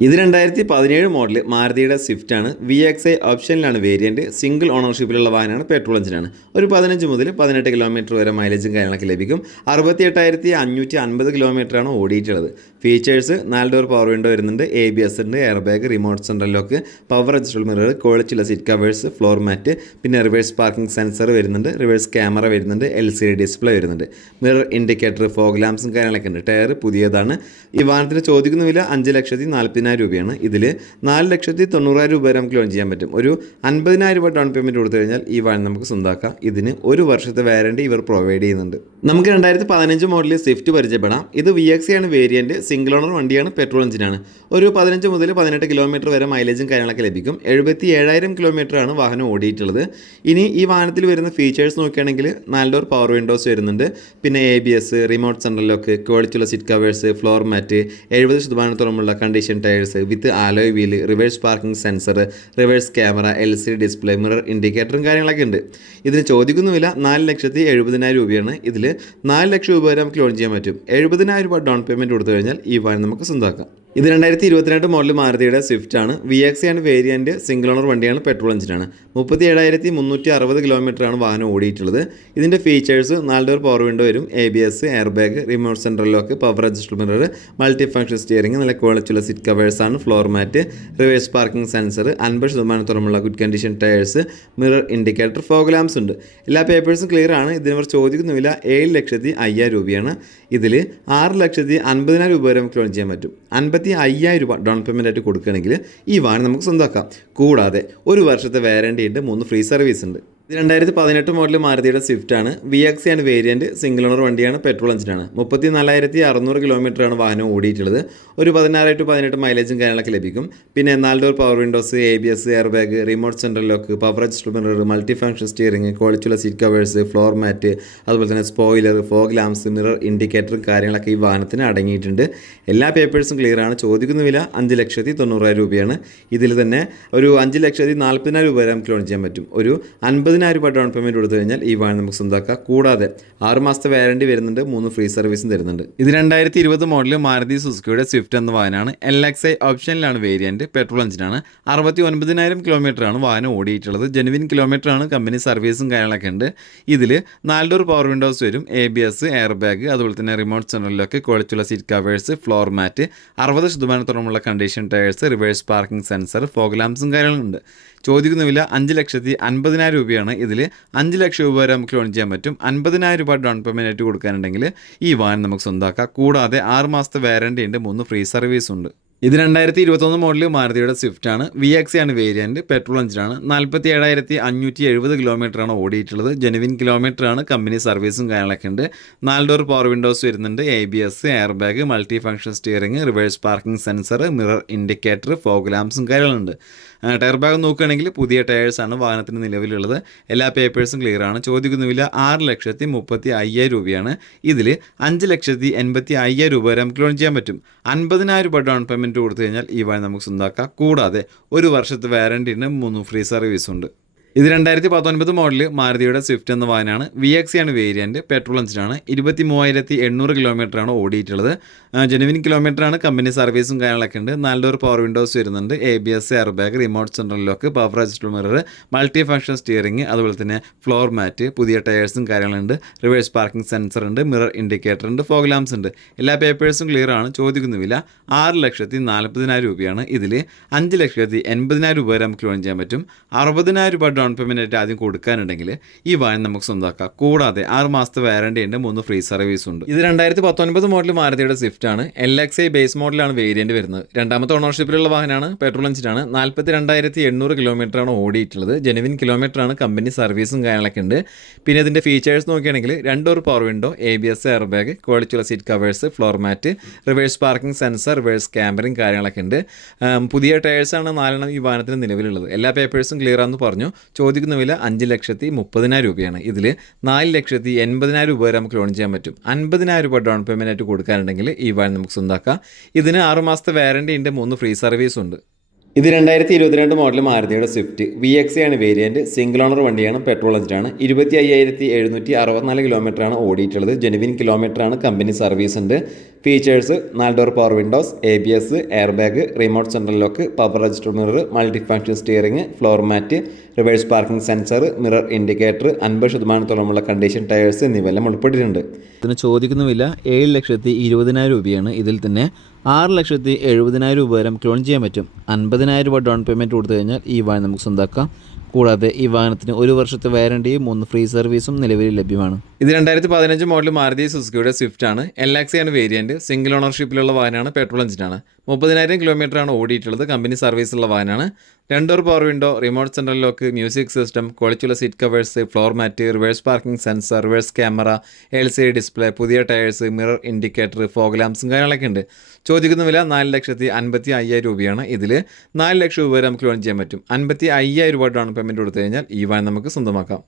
ഇത് രണ്ടായിരത്തി പതിനേഴ് മോഡൽ മാരുതിയുടെ സ്വിഫ്റ്റ് ആണ്. വി എക്സ് ഐ ഓപ്ഷനിലാണ് വേരിയന്റ് സിംഗിൾ ഓണർഷിപ്പിലുള്ള വാഹനമാണ്. പെട്രോൾ എഞ്ചിനാണ് ഒരു പതിനഞ്ച് മുതൽ പതിനെട്ട് കിലോമീറ്റർ വരെ മൈലേജും കാര്യങ്ങളൊക്കെ ലഭിക്കും. അറുപത്തി എട്ടായിരത്തി അഞ്ഞൂറ്റി അൻപത് കിലോമീറ്ററാണ് ഓടിയിട്ടുള്ളത്. ഫീച്ചേഴ്സ് നാല് ഡോർ പവർ വിൻഡോ വരുന്നുണ്ട് എ ബി എസ് ഉണ്ട് air bag remote central lock power adjustable mirror ക്വാളിറ്റിയുള്ള സീറ്റ് കവേഴ്സ് ഫ്ലോർ മാറ്റ് പിന്നെ റിവേഴ്സ് പാർക്കിംഗ് സെൻസർ വരുന്നുണ്ട് റിവേഴ്സ് ക്യാമറ വരുന്നുണ്ട് എൽ സി ഡി ഡിസ്പ്ലേ വരുന്നുണ്ട്. മിറർ ഇൻഡിക്കേറ്റർ ഫോഗ് ലാംപ്സും കാര്യങ്ങളൊക്കെ ഉണ്ട്. ടയർ പുതിയതാണ്. ഈ വാഹനത്തിന് ചോദിക്കുന്ന വില അഞ്ച് ലക്ഷത്തി നാൽപ്പതിനായിരം രൂപയാണ്. ഇതിൽ നാല് ലക്ഷത്തി തൊണ്ണൂറായിരം രൂപ വരെ നമുക്ക് ലോൺ ചെയ്യാൻ പറ്റും. ഒരു അൻപതിനായിരം രൂപ ഡൗൺ പേയ്മെന്റ് കൊടുത്തു കഴിഞ്ഞാൽ ഈ വാഹനം നമുക്ക് സ്വന്തമാക്കാം ഇതിന് ഒരു വർഷത്തെ വാരണ്ടി ഇവർ പ്രൊവൈഡ് ചെയ്യുന്നുണ്ട്. നമുക്ക് രണ്ടായിരത്തി പതിനഞ്ച് മോഡലിൽ സ്വിഫ്റ്റ് പരിചയപ്പെടാം. ഇത് വി എക്സ് ആണ് വേരിയന്റ് സിംഗിൾ ഓണർ വണ്ടിയാണ് പെട്രോൾ എഞ്ചിനാണ് ഒരു പതിനഞ്ച് മുതൽ പതിനെട്ട് കിലോമീറ്റർ വരെ മൈലേജും കാര്യങ്ങളൊക്കെ ലഭിക്കും. എഴുപത്തി ഏഴായിരം കിലോമീറ്ററാണ് വാഹനം ഓടിയിട്ടുള്ളത്. ഇനി ഈ വാഹനത്തിൽ വരുന്ന ഫീച്ചേഴ്സ് നോക്കുകയാണെങ്കിൽ നാല് ഡോർ പവർ വിൻഡോസ് വരുന്നുണ്ട്. പിന്നെ A B S remote central lock ക്വാളിറ്റിയുള്ള സീറ്റ് കവേഴ്സ് ഫ്ലോർ മാറ്റ് എഴുപത് ശതമാനത്തോളമുള്ള condition tyres with alloy wheel reverse parking sensor reverse camera L C display mirror ഇൻഡിക്കേറ്ററും കാര്യങ്ങളൊക്കെ ഉണ്ട്. ഇതിന് ചോദിക്കുന്ന വില നാല് ലക്ഷത്തി എഴുപതിനായിരം രൂപയാണ്. ഇതിൽ നാല് ലക്ഷം രൂപ വരെ നമുക്ക് ലോൺ ചെയ്യാൻ പറ്റും. എഴുപതിനായിരം രൂപ ഡൗൺ പേയ്മെന്റ് കൊടുത്തു കഴിഞ്ഞാൽ ഈ വാഹനം നമുക്ക് സ്വന്തമാക്കാം ഇത് രണ്ടായിരത്തി ഇരുപത്തിരണ്ട് മോഡൽ മാരുതിയുടെ സ്വിഫ്റ്റ് ആണ്. V X and variant single owner വണ്ടിയാണ് പെട്രോൾ എഞ്ചിനാണ് മുപ്പത്തി ഏഴായിരത്തി മുന്നൂറ്റി അറുപത് കിലോമീറ്ററാണ് വാഹനം ഓടിയിട്ടുള്ളത്. ഇതിന്റെ ഫീച്ചേഴ്സ് നാല് ഡോർ പവർ വിൻഡോ വരും A B S air bag remote central lock power adjust mirror multi function steering നല്ല ക്വാളിറ്റിയുള്ള സീറ്റ് ആണ് floor mat reverse parking sensor അൻപത് ശതമാനത്തോളമുള്ള good condition tyres mirror indicator fog lamps ഉണ്ട്. എല്ലാ പേപ്പേഴ്സും clear ആണ്. ഇതിനവർ ചോദിക്കുന്ന വില ഏഴ് ലക്ഷത്തി അയ്യായിരം രൂപയാണ്. ഇതിൽ ആറ് ലക്ഷത്തി അൻപതിനായിരം രൂപ വരെ നമുക്ക് ലോൺ ചെയ്യാൻ പറ്റും. അൻപത്തി അയ്യായിരം രൂപ ഡൗൺ പേയ്മെന്റ് ആയിട്ട് കൊടുക്കുകയാണെങ്കിൽ ഈ വാഹനം നമുക്ക് സ്വന്തമാക്കാം. കൂടാതെ ഒരു വർഷത്തെ വാറണ്ടി ഉണ്ട് മൂന്ന് ഫ്രീ സർവീസ് ഉണ്ട്. ഇത് രണ്ടായിരത്തി പതിനെട്ട് മോഡൽ മാരുതിയുടെ സ്വിഫ്റ്റ് ആണ്. V X and variant single owner വണ്ടിയാണ് പെട്രോൾ എഞ്ചിനാണ് മുപ്പത്തി നാലായിരത്തി അറുന്നൂറ് കിലോമീറ്ററാണ് വാഹനം ഓടിയിട്ടുള്ളത്. ഒരു പതിനാറ് ടു പതിനെട്ട് മൈലേജും കാര്യങ്ങളൊക്കെ ലഭിക്കും. പിന്നെ നാല് door power windows A B S air bag remote central lock power mirror multi function steering ക്വാളിറ്റിയുള്ള സീറ്റ് കവേഴ്സ് ഫ്ലോർ മാറ്റ് അതുപോലെ തന്നെ സ്പോയിലർ ഫോഗ് ലാംസ് മിറർ ഇൻഡിക്കേറ്ററും കാര്യങ്ങളൊക്കെ ഈ വാഹനത്തിന് അടങ്ങിയിട്ടുണ്ട്. എല്ലാ പേപ്പേഴ്സും ക്ലിയർ ആണ്. ചോദിക്കുന്ന വില അഞ്ച് ലക്ഷത്തി തൊണ്ണൂറായിരം രൂപയാണ്. ഇതിൽ തന്നെ ഒരു അഞ്ച് ലക്ഷത്തി നാൽപ്പതിനായിരം രൂപ വരെ നമുക്ക് ലോൺ ചെയ്യാൻ പറ്റും. ഒരു അൻപതിനായിരം രൂപ ഡൗൺ പേയ്മെന്റ് കൊടുത്തു കഴിഞ്ഞാൽ ഈ വാഹനം നമുക്ക് സ്വന്തമാക്കാം. കൂടാതെ ആറ് മാസത്തെ വാരണ്ടി വരുന്നുണ്ട് മൂന്ന് ഫ്രീ സർവീസും തരുന്നുണ്ട്. ഇത് രണ്ടായിരത്തി ഇരുപത് മോഡൽ മാരുതി സുസുക്കിയുടെ സ്വിഫ്റ്റ് എന്ന വാഹനമാണ്. എൽ എക്സ് ഐ ഓപ്ഷനിലാണ് വേരിയന്റ് പെട്രോൾ എഞ്ചിനാണ് അറുപത്തി ഒൻപതിനായിരം കിലോമീറ്ററാണ് വാഹനം ഓടിയിട്ടുള്ളത്. ജെനുവിൻ കിലോമീറ്ററാണ് കമ്പനി സർവീസും കാര്യങ്ങളൊക്കെ ഉണ്ട്. ഇതിൽ നാല് ഡോർ പവർ വിൻഡോസ് വരും A B S air bag അതുപോലെ തന്നെ റിമോട്ട് സെൻട്രലിലൊക്കെ ക്വാളിറ്റിയുള്ള സീറ്റ് കവേഴ്സ് ഫ്ലോർ മാറ്റ് അറുപത് ശതമാനത്തോളമുള്ള condition tyres reverse parking sensor fog ലാംപ്സും കാര്യങ്ങളുണ്ട് ചോദിക്കുന്ന വില അഞ്ച് ലക്ഷത്തി അൻപതിനായിരം രൂപയാണ്. ഇതിൽ അഞ്ച് ലക്ഷം രൂപ വരെ നമുക്ക് ലോൺ ചെയ്യാൻ പറ്റും. അൻപതിനായിരം രൂപ ഡൗൺ പേയ്മെന്റ് ആയിട്ട് കൊടുക്കാനുണ്ടെങ്കിൽ ഈ വാഹനം നമുക്ക് സ്വന്തമാക്കാം കൂടാതെ ആറ് മാസത്തെ വാറണ്ടി ഉണ്ട് മൂന്ന് ഫ്രീ സർവീസ് ഉണ്ട്. ഇത് രണ്ടായിരത്തി ഇരുപത്തൊന്ന് മോഡൽ മാരുതിയുടെ സ്വിഫ്റ്റ് ആണ്. വി എക്സി ആണ് വേരിയന്റ് പെട്രോൾ എഞ്ചിനാണ് നാൽപ്പത്തി ഏഴായിരത്തി അഞ്ഞൂറ്റി എഴുപത് കിലോമീറ്ററാണ് ഓടിയിട്ടുള്ളത്. ജെനുവിൻ കിലോമീറ്റർ ആണ് കമ്പനി സർവീസും കാര്യങ്ങളൊക്കെ ഉണ്ട്. നാല് ഡോർ പവർ വിൻഡോസ് വരുന്നുണ്ട്. A B S air bag multi function steering reverse parking sensor mirror indicator fog ലാംപ്സും കാര്യങ്ങളുണ്ട്. ടയർ ബാഗ് നോക്കുകയാണെങ്കിൽ പുതിയ ടയേഴ്സാണ് വാഹനത്തിന് നിലവിലുള്ളത്. എല്ലാ പേപ്പേഴ്സും ക്ലിയർ ആണ്. ചോദിക്കുന്ന വില ആറ് ലക്ഷത്തി മുപ്പത്തി അയ്യായിരം രൂപയാണ്. ഇതിൽ അഞ്ച് ലക്ഷത്തി എൺപത്തി അയ്യായിരം രൂപ വരെ നമുക്ക് ലോൺ ചെയ്യാൻ പറ്റും. അൻപതിനായിരം രൂപ ഡൗൺ പേയ്മെന്റ് കൊടുത്തു കഴിഞ്ഞാൽ ഈ വാഹനം നമുക്ക് സ്വന്തമാക്കാം. കൂടാതെ ഒരു വർഷത്തെ വാറണ്ടിന് മൂന്ന് ഫ്രീ സർവീസ് ഉണ്ട്. ഇത് രണ്ടായിരത്തി പത്തൊൻപത് മോഡൽ മാരുതിയുടെ സ്വിഫ്റ്റ് എന്ന വാഹനമാണ്. വി എക്സി ആണ് വേരിയന്റ് പെട്രോൾ എഞ്ചിനാണ് ഇരുപത്തി മൂവായിരത്തി എണ്ണൂറ് കിലോമീറ്ററാണ് ഓടിയിട്ടുള്ളത്. ജെനുവിൻ കിലോമീറ്ററാണ് കമ്പനി സർവീസും കാര്യങ്ങളൊക്കെ ഉണ്ട്. നാല് ഡോർ പവർ വിൻഡോസ് വരുന്നുണ്ട്. A B S air bag remote central lock power adjustable mirror multi function steering അതുപോലെ തന്നെ ഫ്ലോർ മാറ്റ് പുതിയ ടയേഴ്സും കാര്യങ്ങളുണ്ട്. റിവേഴ്സ് പാർക്കിംഗ് സെൻസർ ഉണ്ട്. മിറർ ഇൻഡിക്കേറ്റർ ഉണ്ട്. ഫോഗ് ലാംപ്സ് ഉണ്ട്. എല്ലാ പേപ്പേഴ്സും ക്ലിയർ ആണ്. ചോദിക്കുന്ന വില ആറ് ലക്ഷത്തി നാൽപ്പതിനായിരം രൂപയാണ്. ഇതിൽ അഞ്ച് ലക്ഷത്തി എൺപതിനായിരം രൂപ വരെ നമുക്ക് ലോൺ ചെയ്യാൻ പറ്റും. അറുപതിനായിരം രൂപ ഡൗൺ പേയ്മെന്റ് ആയിട്ട് ആദ്യം കൊടുക്കാനുണ്ടെങ്കിൽ ഈ വാഹനം നമുക്ക് സ്വന്തമാക്കാം. കൂടാതെ ആറ് മാസത്തെ വാറണ്ടി ഉണ്ട് മൂന്ന് ഫ്രീ സർവീസ് ഉണ്ട്. ഇത് രണ്ടായിരത്തി പത്തൊൻപത് മോഡൽ മാരുതിയുടെ സ്വിഫ്റ്റ് ആണ്. എൽ എക്സ് ഐ ബേസ് മോഡലാണ് വേരിയന്റ് വരുന്നത്. രണ്ടാമത്തെ ഓണർഷിപ്പിലുള്ള വാഹനമാണ് പെട്രോൾ എഞ്ചിനാണ് നാൽപ്പത്തി രണ്ടായിരത്തി എണ്ണൂറ് കിലോമീറ്ററാണ് ഓടിയിട്ടുള്ളത്. ജെനുവിൻ കിലോമീറ്ററാണ് കമ്പനി സർവീസും കാര്യങ്ങളൊക്കെ ഉണ്ട്. പിന്നെ ഇതിന്റെ ഫീച്ചേഴ്സ് നോക്കുകയാണെങ്കിൽ രണ്ടോർ power window A B S air bag ക്വാളിറ്റിയുള്ള seat covers floor mat reverse parking sensor reverse ക്യാമറയും കാര്യങ്ങളൊക്കെ ഉണ്ട്. പുതിയ ടയേഴ്സാണ് നാലെണ്ണം ഈ വാഹനത്തിന് നിലവിലുള്ളത്. എല്ലാ പേപ്പേഴ്സും ക്ലിയർ ആണെന്ന് പറഞ്ഞു. ചോദിക്കുന്ന വില അഞ്ച് ലക്ഷത്തി മുപ്പതിനായിരം രൂപയാണ്. ഇതിൽ നാല് ലക്ഷത്തി എൺപതിനായിരം രൂപ വരെ നമുക്ക് ലോൺ ചെയ്യാൻ പറ്റും. അൻപതിനായിരം രൂപ ഡൗൺ പേയ്മെന്റ് ആയിട്ട് കൊടുക്കാനുണ്ടെങ്കിൽ ഈ വാഹനം നമുക്ക് സ്വന്തമാക്കാം ഇതിന് ആറ് മാസത്തെ വാറണ്ടി ഉണ്ട് മൂന്ന് ഫ്രീ സർവീസ് ഉണ്ട്. ഇത് രണ്ടായിരത്തി ഇരുപത്തിരണ്ട് മോഡൽ മാരുതിയുടെ സ്വിഫ്റ്റ് വി എക്സ് ആണ് വേരിയന്റ് സിംഗിൾ ഓണർ വണ്ടിയാണ് പെട്രോൾ എഞ്ചിനാണ് ഇരുപത്തി അയ്യായിരത്തി എഴുന്നൂറ്റി അറുപത്തിനാല് കിലോമീറ്ററാണ് ഓടിയിട്ടുള്ളത് ജെനുവിൻ കിലോമീറ്ററാണ് കമ്പനി സർവീസ് ഉണ്ട്. ഫീച്ചേഴ്സ് നാല് door power windows A B S air bag remote central lock power register mirror multi function steering floor mat reverse parking sensor mirror indicator അൻപത് ശതമാനത്തോളമുള്ള കണ്ടീഷൻ ടയേഴ്സ് എന്നിവയെല്ലാം ഉൾപ്പെട്ടിട്ടുണ്ട്. ഇതിന് ചോദിക്കുന്ന വില ഏഴ് ലക്ഷത്തി ഇരുപതിനായിരം രൂപയാണ്. ഇതിൽ തന്നെ ആറ് ലക്ഷത്തി എഴുപതിനായിരം രൂപ വരെ ക്ലോൺ ചെയ്യാൻ പറ്റും. അൻപതിനായിരം രൂപ ഡൗൺ പേയ്മെന്റ് കൊടുത്തു കഴിഞ്ഞാൽ ഈ വാഹനം നമുക്ക് സ്വന്തമാക്കാം കൂടാതെ ഈ വാഹനത്തിന് ഒരു വർഷത്തെ വാരണ്ടിയും മൂന്ന് ഫ്രീ സർവീസും നിലവിൽ ലഭ്യമാണ്. ഇത് രണ്ടായിരത്തി പതിനഞ്ച് മോഡൽ മാരുതി സുസുക്കിയുടെ സ്വിഫ്റ്റ് ആണ്. ആണ് വേരിയന്റ് സിംഗിൾ ഓണർഷിപ്പിലുള്ള വാഹനമാണ് പെട്രോൾ എഞ്ചിനാണ് മുപ്പതിനായിരം കിലോമീറ്റർ ആണ് ഓടിയിട്ടുള്ളത് കമ്പനി സർവീസുള്ള വാഹനമാണ്. രണ്ടോർ power window remote central lock music system കുളിച്ചുള്ള seat covers floor mat reverse parking sensor reverse camera L C display പുതിയ ടയേഴ്സ് മിറർ ഇൻഡിക്കേറ്റർ ഫോഗ് ലാംപ്സും കാര്യങ്ങളൊക്കെ ഉണ്ട്. ചോദിക്കുന്ന വില നാല് ലക്ഷത്തി അൻപത്തി അയ്യായിരം രൂപയാണ്. ഇതിൽ നാല് ലക്ഷം രൂപ വരെ നമുക്ക് ലോൺ ചെയ്യാൻ പറ്റും. അൻപത്തി അയ്യായിരം രൂപ ഡൗൺ പേയ്മെന്റ് കൊടുത്തു കഴിഞ്ഞാൽ ഈ വാൻ നമുക്ക് സ്വന്തമാക്കാം.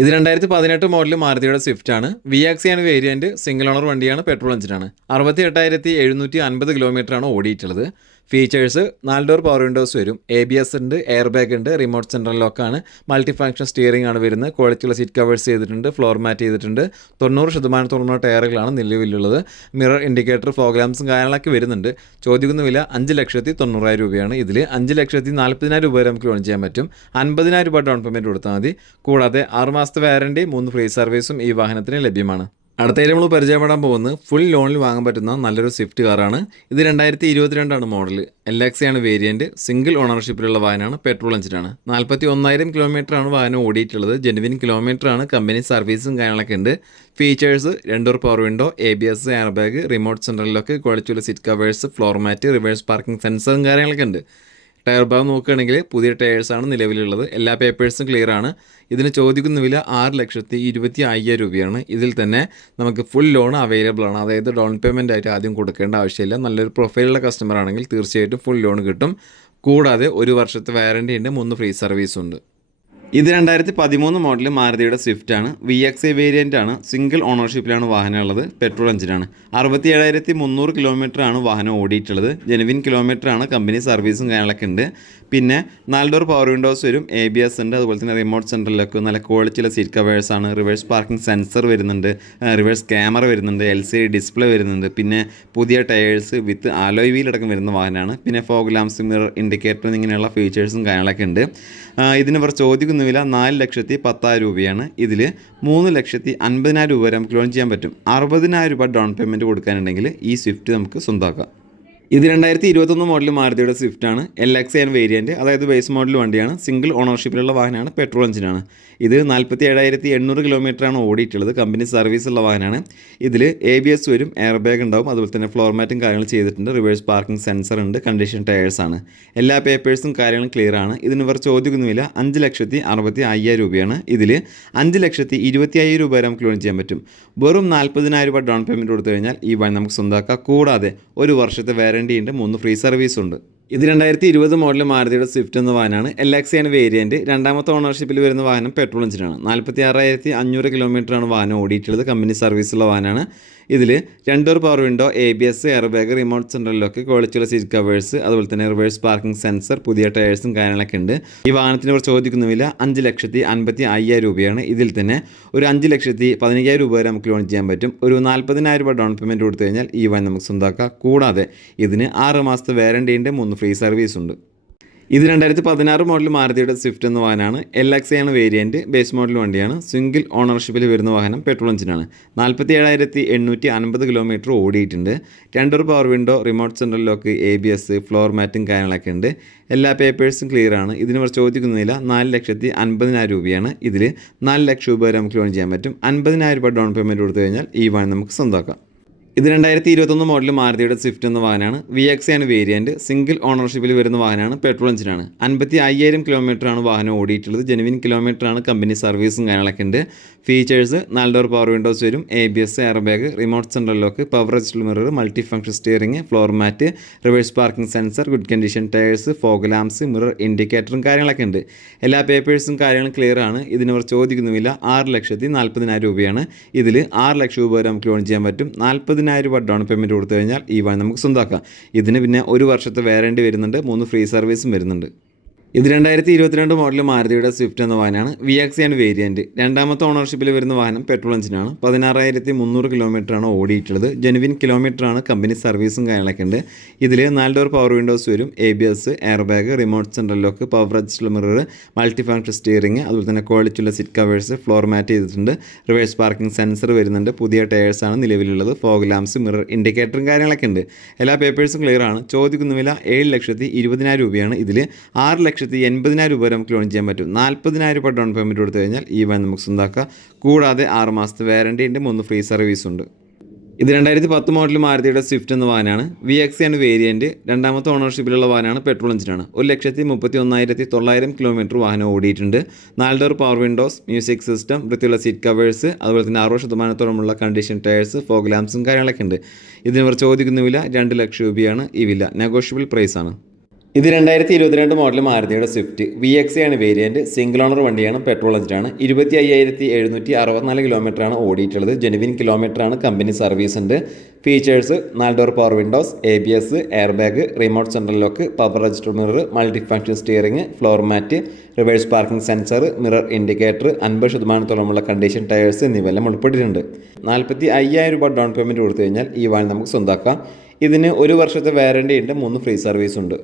ഇത് രണ്ടായിരത്തി പതിനെട്ട് മോഡൽ മാരുതിയുടെ സ്വിഫ്റ്റ് ആണ്. വി ആക്സി ആണ് വേരിയന്റ് സിംഗിൾ ഓണർ വണ്ടിയാണ് പെട്രോൾ എഞ്ചിനാണ് അറുപത്തി എട്ടായിരത്തി എഴുന്നൂറ്റി അൻപത് കിലോമീറ്റർ ആണ് ഓടിയിട്ടുള്ളത്. ഫീച്ചേഴ്സ് നാല് ഡോർ പവർ വിൻഡോസ് വരും. എ ബി എസ് ഉണ്ട് എയർ ബാഗ് ഉണ്ട് റിമോട്ട് സെൻട്രൽ ലോക്കാണ് മൾട്ടി ഫംഗ്ഷൻ സ്റ്റിയറിംഗ് ആണ് വരുന്നത്. ക്വാളിറ്റിയുള്ള സീറ്റ് കവേഴ്സ് ചെയ്തിട്ടുണ്ട് ഫ്ലോർ മാറ്റ് ചെയ്തിട്ടുണ്ട്. തൊണ്ണൂറ് ശതമാനത്തോളം ടയറുകളാണ് നിലവിലുള്ളത്. മിറർ ഇൻഡിക്കേറ്റർ ഫോഗ്രാംസും കാര്യങ്ങളൊക്കെ വരുന്നുണ്ട്. ചോദിക്കുന്ന വില അഞ്ച് ലക്ഷത്തി തൊണ്ണൂറായിരം രൂപയാണ് ഇതിൽ അഞ്ച് ലക്ഷത്തി നാൽപ്പതിനായിരം രൂപ വരെ നമുക്ക് ലോൺ ചെയ്യാൻ പറ്റും. അൻപതിനായിരം രൂപ ഡൗൺ പേയ്മെന്റ് കൊടുത്താൽ മതി. കൂടാതെ ആറ് മാസത്തെ വാറണ്ടി മൂന്ന് ഫ്രീ സർവീസും ഈ വാഹനത്തിന് ലഭ്യമാണ്. അടുത്തതിൽ നമ്മൾ പരിചയപ്പെടാൻ പോകുന്നത് ഫുൾ ലോണിൽ വാങ്ങാൻ പറ്റുന്ന നല്ലൊരു സ്വിഫ്റ്റ് കാറാണ് ഇത് രണ്ടായിരത്തി ഇരുപത്തിരണ്ടാണ് മോഡൽ എൽ എക്സി ആണ് വേരിയന്റ് സിംഗിൾ ഓണർഷിപ്പിലുള്ള വാഹനമാണ്. പെട്രോൾ എഞ്ചിനാണ് നാൽപ്പത്തി ഒന്നായിരം കിലോമീറ്ററാണ് വാഹനം ഓടിയിട്ടുള്ളത്. ജെനുവിൻ കിലോമീറ്ററാണ് കമ്പനി സർവീസും കാര്യങ്ങളൊക്കെ ഉണ്ട്. Features രണ്ടോർ power window A B S air bag remote സെൻട്രലിലൊക്കെ ക്വാളിറ്റിയുള്ള seat covers floor mat reverse parking സെൻസറും കാര്യങ്ങളൊക്കെ ഉണ്ട്. ടയർ ഭാഗം നോക്കുകയാണെങ്കിൽ പുതിയ ടയേഴ്സാണ് നിലവിലുള്ളത്. എല്ലാ പേപ്പേഴ്സും ക്ലിയർ ആണ്. ഇതിന് ചോദിക്കുന്ന വില ആറ് ലക്ഷത്തി ഇരുപത്തി അയ്യായിരം രൂപയാണ്. ഇതിൽ തന്നെ നമുക്ക് ഫുൾ ലോൺ അവൈലബിൾ ആണ്. അതായത് ഡൗൺ പേയ്മെന്റ് ആയിട്ട് ആദ്യം കൊടുക്കേണ്ട ആവശ്യമില്ല. നല്ലൊരു പ്രൊഫൈലുള്ള കസ്റ്റമർ ആണെങ്കിൽ തീർച്ചയായിട്ടും ഫുൾ ലോൺ കിട്ടും. കൂടാതെ ഒരു വർഷത്തെ വാറണ്ടി ഉണ്ട്. മൂന്ന് ഫ്രീ സർവീസും ഉണ്ട്. ഇത് രണ്ടായിരത്തി പതിമൂന്ന് മോഡൽ മാരുതിയുടെ സ്വിഫ്റ്റ് ആണ്. വി എക്സ് എ വേരിയന്റ് ആണ്. സിംഗിൾ ഓണർഷിപ്പിലാണ് വാഹനം ഉള്ളത്. പെട്രോൾ എഞ്ചിനാണ് അറുപത്തി ഏഴായിരത്തി മുന്നൂറ് കിലോമീറ്റർ ആണ് വാഹനം ഓടിയിട്ടുള്ളത്. ജെനുവിൻ കിലോമീറ്റർ ആണ്. കമ്പനി സർവീസും കാര്യങ്ങളൊക്കെ ഉണ്ട്. പിന്നെ നാല് ഡോർ പവർ വിൻഡോസ് വരും. എ ബി എസ് ഉണ്ട്. അതുപോലെ തന്നെ റിമോട്ട് സെന്ററിലൊക്കെ നല്ല ക്വാളിറ്റിയുള്ള സീറ്റ് കവേഴ്സ് ആണ്. റിവേഴ്സ് പാർക്കിംഗ് സെൻസർ വരുന്നുണ്ട്. റിവേഴ്സ് ക്യാമറ വരുന്നുണ്ട്. എൽ സി ഡി ഡിസ്പ്ലേ വരുന്നുണ്ട്. പിന്നെ പുതിയ ടയേഴ്സ് വിത്ത് ആലോയ് വീൽ അടക്കം വരുന്ന വാഹനമാണ്. പിന്നെ ഫോഗ് ലാംസ് മിറർ ഇൻഡിക്കേറ്റർ ഇങ്ങനെയുള്ള ഫീച്ചേഴ്സും കാര്യങ്ങളൊക്കെ ഉണ്ട്. ഇതിന് ഇവർ ചോദിക്കുന്ന വില നാല് ലക്ഷത്തി പത്തായിരം രൂപയാണ്. ഇതിൽ മൂന്ന് ലക്ഷത്തി അൻപതിനായിരം രൂപ വരെ നമുക്ക് ലോൺ ചെയ്യാൻ പറ്റും. അറുപതിനായിരം രൂപ ഡൗൺ പേയ്മെന്റ് കൊടുക്കാനുണ്ടെങ്കിൽ ഈ സ്വിഫ്റ്റ് നമുക്ക് സ്വന്തമാക്കാം ഇത് രണ്ടായിരത്തി ഇരുപത്തൊന്ന് മോഡൽ മാരുതിയുടെ സ്വിഫ്റ്റ് ആണ്. എൽ എക്സ് എൻ വേരിയന്റ് അതായത് ബേസ് മോഡൽ വണ്ടിയാണ്. സിംഗിൾ ഓണർഷിപ്പിലുള്ള വാഹനമാണ്. പെട്രോൾ എഞ്ചിനാണ് ഇത് നാൽപ്പത്തി ഏഴായിരത്തി എണ്ണൂറ് കിലോമീറ്ററാണ് ഓടിയിട്ടുള്ളത്. കമ്പനി സർവീസ് ഉള്ള വാഹനമാണ്. ഇതിൽ എ ബി എസ് വരും എയർ ബാഗ് ഉണ്ടാവും. അതുപോലെ തന്നെ ഫ്ലോർ മാറ്റും കാര്യങ്ങൾ ചെയ്തിട്ടുണ്ട്. റിവേഴ്സ് പാർക്കിംഗ് സെൻസർ ഉണ്ട്. കണ്ടീഷൻ ടയേഴ്സ് ആണ്. എല്ലാ പേപ്പേഴ്സും കാര്യങ്ങളും ക്ലിയർ ആണ്. ഇതിന് ഇവർ ചോദിക്കുന്നുമില്ല അഞ്ച് ലക്ഷത്തി അറുപത്തി അയ്യായിരം രൂപയാണ്. ഇതിൽ അഞ്ച് ലക്ഷത്തി ഇരുപത്തി അയ്യായിരം രൂപ വരെ നമുക്ക് ലോൺ ചെയ്യാൻ പറ്റും. വെറും നാൽപ്പതിനായിരം രൂപ ഡൗൺ പേയ്മെന്റ് കൊടുത്തു കഴിഞ്ഞാൽ ഈ വൺ നമുക്ക് സ്വന്തമാക്കാം കൂടാതെ ഒരു വർഷത്തെ വാറണ്ടി മൂന്ന് ഫ്രീ സർവീസ് ഉണ്ട്. ഇത് രണ്ടായിരത്തി ഇരുപത് മോഡൽ മാരുതിയുടെ സ്വിഫ്റ്റ് എന്ന വാഹനമാണ്. ആണ് വേരിയന്റ് രണ്ടാമത്തെ ഓണർഷിപ്പിൽ വരുന്ന വാഹനം പെട്രോൾ എഞ്ചിനാണ് നാൽപ്പത്തി ആറായിരത്തി അഞ്ഞൂറ് കിലോമീറ്ററാണ് വാഹനം ഓടിയിട്ടുള്ളത്. കമ്പനി സർവീസുള്ള വാഹനമാണ്. ഇതിൽ രണ്ടോർ power window A B S air bag remote സെന്ററിലൊക്കെ ക്വാളിറ്റിയുള്ള സീറ്റ് കവേഴ്സ് അതുപോലെ തന്നെ റിവേഴ്സ് പാർക്കിംഗ് സെൻസർ പുതിയ ടയേഴ്സും കാര്യങ്ങളൊക്കെ ഉണ്ട്. ഈ വാഹനത്തിന് ഇവർ ചോദിക്കുന്ന വില അഞ്ച് ലക്ഷത്തി അൻപത്തി അയ്യായിരം രൂപയാണ്. ഇതിൽ തന്നെ ഒരു അഞ്ച് ലക്ഷത്തി പതിനയ്യായിരം രൂപ വരെ നമുക്ക് ലോൺ ചെയ്യാൻ പറ്റും. ഒരു നാൽപ്പതിനായിരം രൂപ ഡൗൺ പേയ്മെന്റ് കൊടുത്തു കഴിഞ്ഞാൽ ഈ വണ്ടി നമുക്ക് സ്വന്തമാക്കാം കൂടാതെ ഇതിന് ആറ് മാസത്തെ വാറണ്ടി മൂന്ന് ഫ്രീ സർവീസ് ഉണ്ട്. ഇത് രണ്ടായിരത്തി പതിനാറ് മോഡൽ മാരുതിയുടെ സ്വിഫ്റ്റ് എന്ന വാഹനമാണ്. എൽ എക്സ് ആണ് വേരിയന്റ് ബേസ് മോഡൽ വണ്ടിയാണ്. സിംഗിൾ ഓണർഷിപ്പിൽ വരുന്ന വാഹനം പെട്രോൾ എഞ്ചിനാണ് നാൽപ്പത്തി ഏഴായിരത്തി എണ്ണൂറ്റി അൻപത് കിലോമീറ്റർ ഓടിയിട്ടുണ്ട്. രണ്ടൊരു power window remote central lock A B S floor മാറ്റും കാര്യങ്ങളൊക്കെ ഉണ്ട്. എല്ലാ പേപ്പേഴ്സും ക്ലിയർ ആണ്. ഇതിന് ഇവർ ചോദിക്കുന്നില്ല നാല് ലക്ഷത്തി അൻപതിനായിരം രൂപയാണ് ഇതിൽ നാല് ലക്ഷം രൂപ വരെ നമുക്ക് ലോൺ ചെയ്യാൻ പറ്റും. അൻപതിനായിരം രൂപ ഡൗൺ പേയ്മെന്റ് കൊടുത്തു കഴിഞ്ഞാൽ ഈ വാഹനം നമുക്ക് സ്വന്തമാക്കാം. ഇത് രണ്ടായിരത്തി ഇരുപത്തൊന്ന് മോഡൽ മാരുതിയുടെ സ്വിഫ്റ്റ് എന്ന വാഹനമാണ്. വി എക്സ് ആണ് വേരിയന്റ് സിംഗിൾ ഓണർഷിപ്പിൽ വരുന്ന വാഹനമാണ്. പെട്രോൾ എഞ്ചിനാണ് അൻപത്തി അയ്യായിരം കിലോമീറ്ററാണ് വാഹനം ഓടിയിട്ടുള്ളത്. ജെനുവിൻ കിലോമീറ്ററാണ് കമ്പനി സർവീസും കാര്യങ്ങളൊക്കെ ഉണ്ട്. ഫീച്ചേഴ്സ് നാല് ഡോർ പവർ വിൻഡോസ് വരും. A B S air bag remote central lock power എസ്റ്റിൽ mirror multi function steering floor mat reverse parking sensor good condition tyres fog lamps mirror ഇൻഡിക്കേറ്ററും കാര്യങ്ങളൊക്കെ ഉണ്ട്. എല്ലാ പേപ്പേഴ്സും കാര്യങ്ങളും ക്ലിയർ ആണ്. ഇതിനവർ ചോദിക്കുന്നുമില്ല. ആറ് ലക്ഷത്തി നാൽപ്പതിനായിരം രൂപയാണ്. ഇതിൽ ആറ് ലക്ഷം രൂപ വരെ നമുക്ക് ലോൺ ചെയ്യാൻ പറ്റും. നാൽപ്പതിനായിരം രൂപ ഡൗൺ പേയ്മെന്റ് കൊടുത്തു കഴിഞ്ഞാൽ ഈ വാൻ നമുക്ക് സ്വന്തമാക്കാം ഇതിന് പിന്നെ ഒരു വർഷത്തെ വാറണ്ടി വരുന്നുണ്ട് മൂന്ന് ഫ്രീ സർവീസും വരുന്നുണ്ട്. ഇത് രണ്ടായിരത്തി ഇരുപത്തിരണ്ട് മോഡൽ മാരുതിയുടെ സ്വിഫ്റ്റ് എന്ന വാഹനമാണ്. വി എക്സ് ആൻഡ് വേരിയന്റ് രണ്ടാമത്തെ ഓണർഷിപ്പിൽ വരുന്ന വാഹനം പെട്രോൾ എഞ്ചിനാണ് പതിനാറായിരത്തി മുന്നൂറ് കിലോമീറ്ററാണ് ഓടിയിട്ടുള്ളത്. ജെനുവിൻ കിലോമീറ്ററാണ് കമ്പനി സർവീസും കാര്യങ്ങളൊക്കെ ഉണ്ട്. ഇതിൽ നാല് ഡോർ പവർ വിൻഡോസ് വരും. A B S air bag remote central lock power adjustable mirror multi function steering അതുപോലെ തന്നെ ക്വാളിറ്റിയുള്ള സിറ്റ് കവേഴ്സ് ഫ്ലോർ മാറ്റ് ചെയ്തിട്ടുണ്ട്. റിവേഴ്സ് പാർക്കിംഗ് സെൻസർ വരുന്നുണ്ട്. പുതിയ ടയേഴ്സാണ് നിലവിലുള്ളത്. ഫോഗ് ലാംസ് മിറർ ഇൻഡിക്കേറ്ററും കാര്യങ്ങളൊക്കെ ഉണ്ട്. എല്ലാ പേപ്പേഴ്സും ക്ലിയർ ആണ്. ചോദിക്കുന്ന വില ഏഴ് ലക്ഷത്തി ഇരുപതിനായിരം രൂപയാണ്. ഇതിൽ ആറ് ലക്ഷത്തി എൺപതിനായിരം രൂപ വരെ നമുക്ക് ലോൺ ചെയ്യാൻ പറ്റും. നാൽപ്പതിനായിരം രൂപ ഡൗൺ പേയ്മെന്റ് കൊടുത്തു കഴിഞ്ഞാൽ ഈ വാൻ നമുക്ക് സ്വന്തമാക്കാം കൂടാതെ ആറ് മാസത്തെ വാറണ്ടി ഉണ്ട് മൂന്ന് ഫ്രീ സർവീസ് ഉണ്ട്. ഇത് രണ്ടായിരത്തി പത്ത് മോഡൽ മാരുതിയുടെ സ്വിഫ്റ്റ് എന്ന വാഹനമാണ് വി എക്സ് ആണ് വേരിയന്റ് രണ്ടാമത്തെ ഓണർഷിപ്പിലുള്ള വാഹനമാണ് പെട്രോൾ എഞ്ചിനാണ് ഒരു ലക്ഷത്തി മുപ്പത്തി ഒന്നായിരത്തി തൊള്ളായിരം കിലോമീറ്റർ വാഹനം ഓടിയിട്ടുണ്ട്. നാല് door power windows music system വൃത്തിയുള്ള സീറ്റ് കവേഴ്സ് അതുപോലെ തന്നെ അറുപത് ശതമാനത്തോളമുള്ള കണ്ടീഷൻ ടയേഴ്സ് ഫോഗ് ലാംസും കാര്യങ്ങളൊക്കെ ഉണ്ട്. ഇതിന് ഇവർ ചോദിക്കുന്ന വില രണ്ട് ലക്ഷം രൂപയാണ്. ഈ വില നെഗോഷ്യബിൾ പ്രൈസാണ് ഇത് രണ്ടായിരത്തി ഇരുപത്തിരണ്ട് മോഡൽ മാരുതിയുടെ സ്വിഫ്റ്റ് വി എക്സ് ആണ് വേരിയന്റ് സിംഗിൾ ഓണർ വണ്ടിയാണ് പെട്രോൾ എഞ്ചിനാണ് ഇരുപത്തി അയ്യായിരത്തി എഴുന്നൂറ്റി അറുപത്തിനാല് കിലോമീറ്ററാണ് ഓടിയിട്ടുള്ളത് ജെനുവിൻ കിലോമീറ്ററാണ് കമ്പനി സർവീസ് ഉണ്ട്. ഫീച്ചേഴ്സ് നാല് door power windows A B S air bag remote central lock power register mirror multi function steering floor mat reverse parking sensor mirror indicator അൻപത് ശതമാനത്തോളമുള്ള കണ്ടീഷൻ ടയേഴ്സ് എന്നിവയെല്ലാം ഉൾപ്പെട്ടിട്ടുണ്ട്. നാൽപ്പത്തി അയ്യായിരം രൂപ ഡൗൺ പേയ്മെന്റ് കൊടുത്തു കഴിഞ്ഞാൽ ഈ വാഹനം നമുക്ക് സ്വന്തമാക്കാം ഇതിന് ഒരു വർഷത്തെ വാറണ്ടി ഉണ്ട് മൂന്ന് ഫ്രീ സർവീസ് ഉണ്ട്.